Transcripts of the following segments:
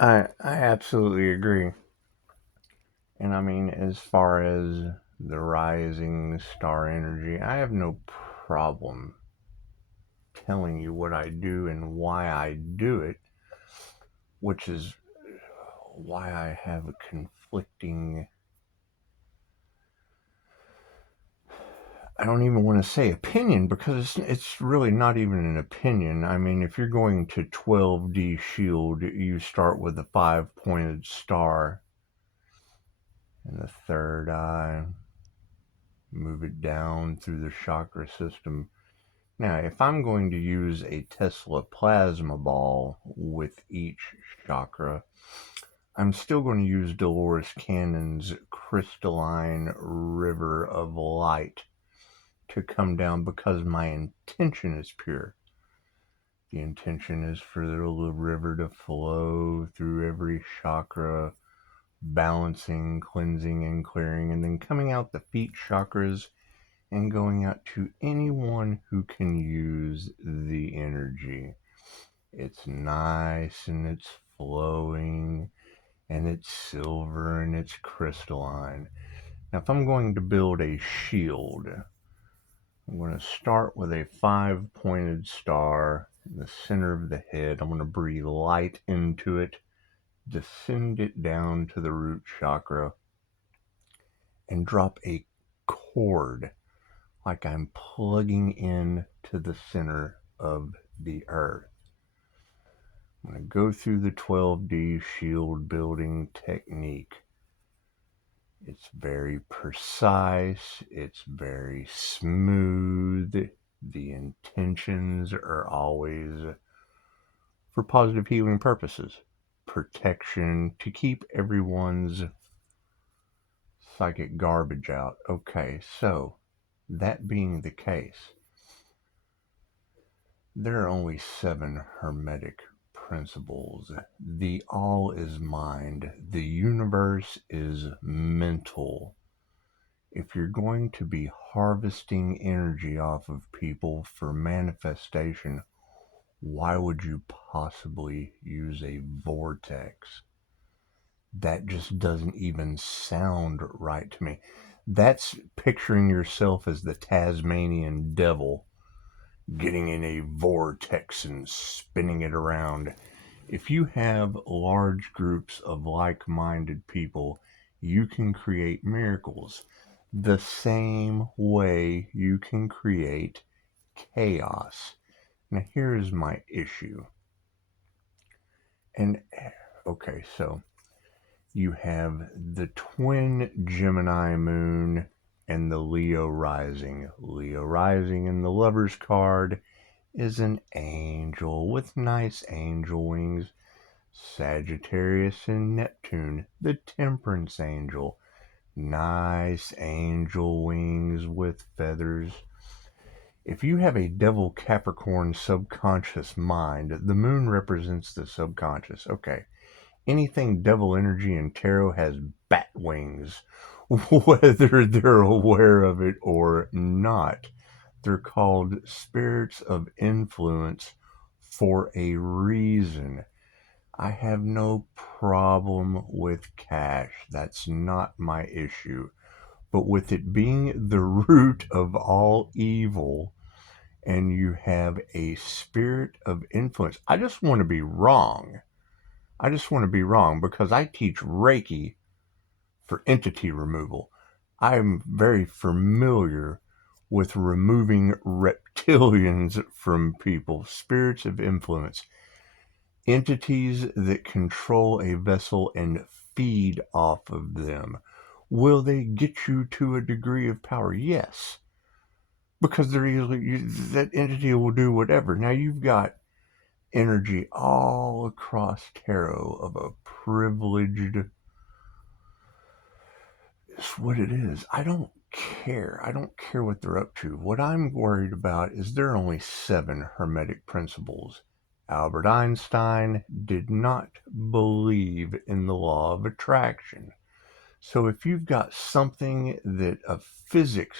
I absolutely agree. And I mean, as far as the rising star energy, I have no problem telling you what I do and why I do it, which is why I have a conflicting, I don't even want to say opinion, because it's really not even an opinion. I mean, if you're going to 12D shield, you start with a 5 pointed star in the third eye, move it down through the chakra system. Now, if I'm going to use a Tesla plasma ball with each chakra, I'm still going to use Dolores Cannon's crystalline river of light to come down, because my intention is pure. The intention is for the river to flow through every chakra, balancing, cleansing, and clearing, and then coming out the feet chakras and going out to anyone who can use the energy. It's nice and it's flowing and it's silver and it's crystalline. Now, if I'm going to build a shield, I'm going to start with a 5 pointed star in the center of the head. I'm going to breathe light into it, descend it down to the root chakra, and drop a cord like I'm plugging in to the center of the earth. I'm going to go through the 12D shield building technique. It's very precise, it's very smooth. The intentions are always for positive healing purposes, protection, to keep everyone's psychic garbage out. Okay, so that being the case, there are only 7 Hermetic principles. The all is mind, the universe is mental. If you're going to be harvesting energy off of people for manifestation, why would you possibly use a vortex? That just doesn't even sound right to me. That's picturing yourself as the Tasmanian devil, getting in a vortex and spinning it around. If you have large groups of like minded people, you can create miracles the same way you can create chaos. Now, here is my issue. And okay, so you have the twin Gemini moon and the Leo rising. Leo rising in the Lover's card is an angel with nice angel wings. Sagittarius and Neptune, the Temperance angel. Nice angel wings with feathers. If you have a Devil Capricorn subconscious mind, the moon represents the subconscious. Okay. Anything devil energy in tarot has bat wings, whether they're aware of it or not. They're called spirits of influence for a reason. I have no problem with cash. That's not my issue. But with it being the root of all evil, and you have a spirit of influence, I just want to be wrong. I just want to be wrong, because I teach Reiki for entity removal. I'm very familiar with removing reptilians from people, spirits of influence, entities that control a vessel and feed off of them. Will they get you to a degree of power? Yes, because they're easily, that entity will do whatever. Now you've got energy all across tarot of a privileged, it's what it is. I don't care. I don't care what they're up to. What I'm worried about is there are only 7 Hermetic principles. Albert Einstein did not believe in the law of attraction. So if you've got something that of physics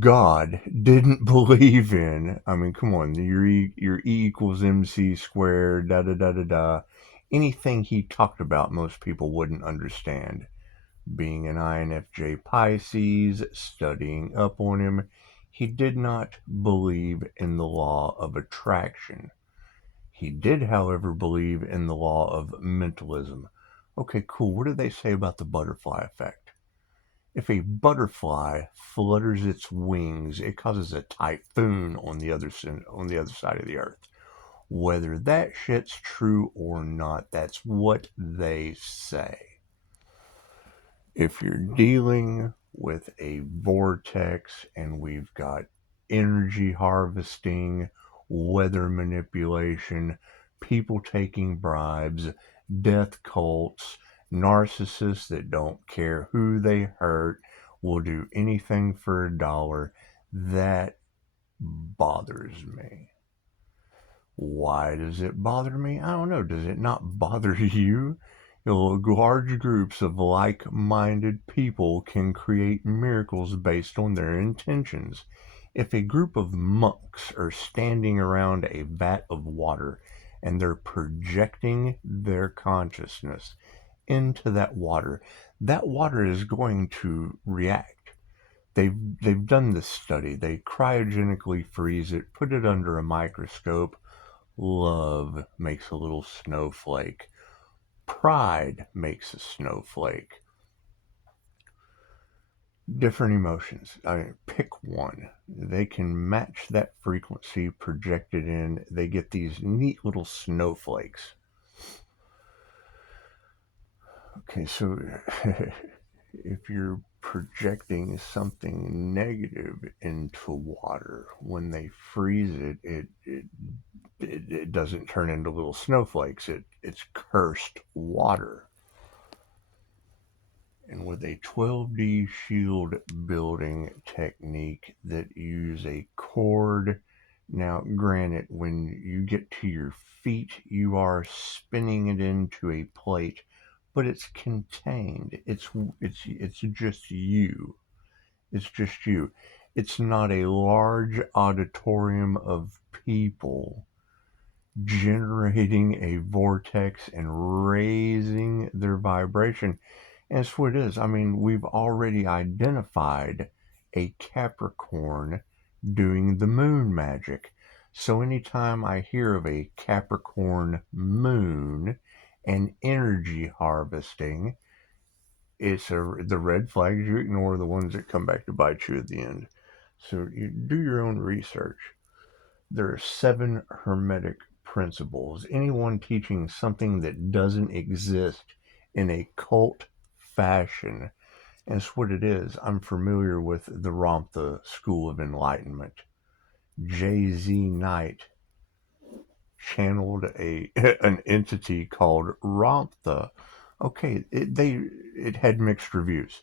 God didn't believe in, I mean, come on, your E equals MC squared, da da da da da. Anything he talked about, most people wouldn't understand. Being an INFJ Pisces, studying up on him, he did not believe in the law of attraction. He did, however, believe in the law of mentalism. Okay, cool. What do they say about the butterfly effect? If a butterfly flutters its wings, it causes a typhoon on the other side of the earth. Whether that shit's true or not, that's what they say. If you're dealing with a vortex and we've got energy harvesting, weather manipulation, people taking bribes, death cults, narcissists that don't care who they hurt, will do anything for a dollar, that bothers me. Why does it bother me? I don't know. Does it not bother you? Large groups of like-minded people can create miracles based on their intentions. If a group of monks are standing around a vat of water and they're projecting their consciousness into that water is going to react. They've done this study. They cryogenically freeze it, put it under a microscope. Love makes a little snowflake. Pride makes a snowflake. Different emotions. Pick one. They can match that frequency projected in. They get these neat little snowflakes. Okay, so if you're projecting something negative into water, when they freeze it doesn't turn into little snowflakes. It's cursed water. And with a 12D shield building technique that use a cord. Now, granted, when you get to your feet, you are spinning it into a plate, but it's contained. It's just you. It's just you. It's not a large auditorium of people generating a vortex and raising their vibration. And that's what it is. I mean, we've already identified a Capricorn doing the moon magic. So anytime I hear of a Capricorn moon and energy harvesting, the red flags. You ignore the ones that come back to bite you at the end. So you do your own research. There are 7 hermetic principles. Anyone teaching something that doesn't exist in a cult fashion, and it's what it is. I'm familiar with the Ramtha School of Enlightenment. J.Z. Knight channeled an entity called Ramtha. Okay, it had mixed reviews.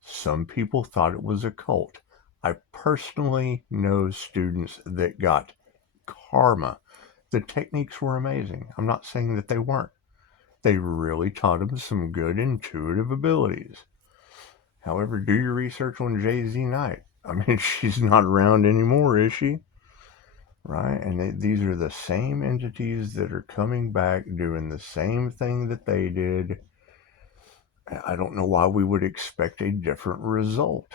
Some people thought it was a cult. I personally know students that got karma. The techniques were amazing. I'm not saying that they weren't. They really taught them some good intuitive abilities. However, do your research on Jay-Z Knight. I mean, she's not around anymore, is she? Right? And these are the same entities that are coming back doing the same thing that they did. I don't know why we would expect a different result.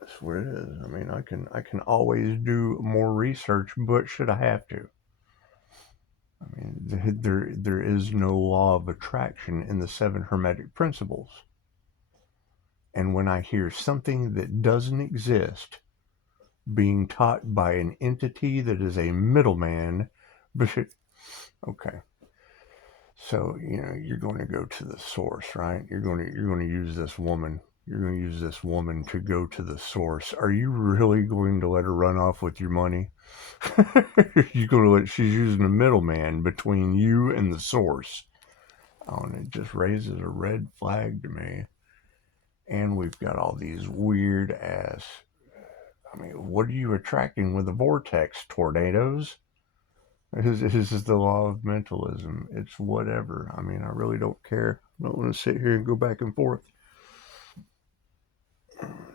That's what it is. I mean, I can always do more research, but should I have to? I mean, there is no law of attraction in the 7 hermetic principles. And when I hear something that doesn't exist being taught by an entity that is a middleman, okay. So, you're going to go to the source, right? You're going to use this woman. You're going to use this woman to go to the source. Are you really going to let her run off with your money? She's using a middleman between you and the source. Oh, and it just raises a red flag to me. And we've got all these weird ass. I mean, what are you attracting with a vortex? Tornadoes? This is the law of mentalism. It's whatever. I mean, I really don't care. I don't want to sit here and go back and forth.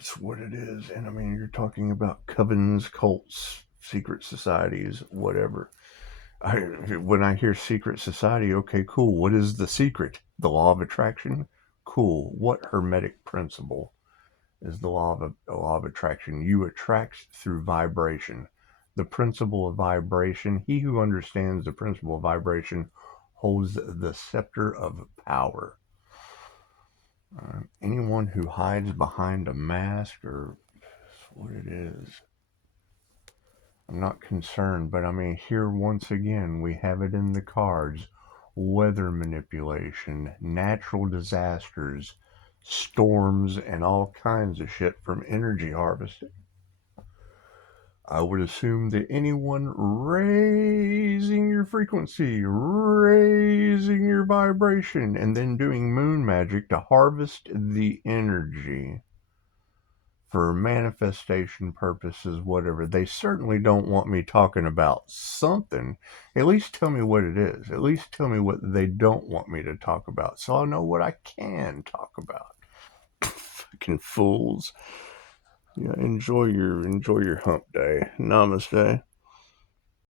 That's what it is. And I mean, you're talking about covens, cults, secret societies, whatever. When I hear secret society, okay, cool. What is the secret? The law of attraction? Cool. What hermetic principle is the law of attraction? You attract through vibration. The principle of vibration, he who understands the principle of vibration holds the scepter of power. Anyone who hides behind a mask, or what it is, I'm not concerned, but I mean, here once again, we have it in the cards. Weather manipulation, natural disasters, storms, and all kinds of shit from energy harvesting. I would assume that anyone raising your frequency, raising your vibration, and then doing moon magic to harvest the energy for manifestation purposes, whatever. They certainly don't want me talking about something. At least tell me what it is. At least tell me what they don't want me to talk about, so I'll know what I can talk about. Fucking fools. Yeah, enjoy your hump day. Namaste.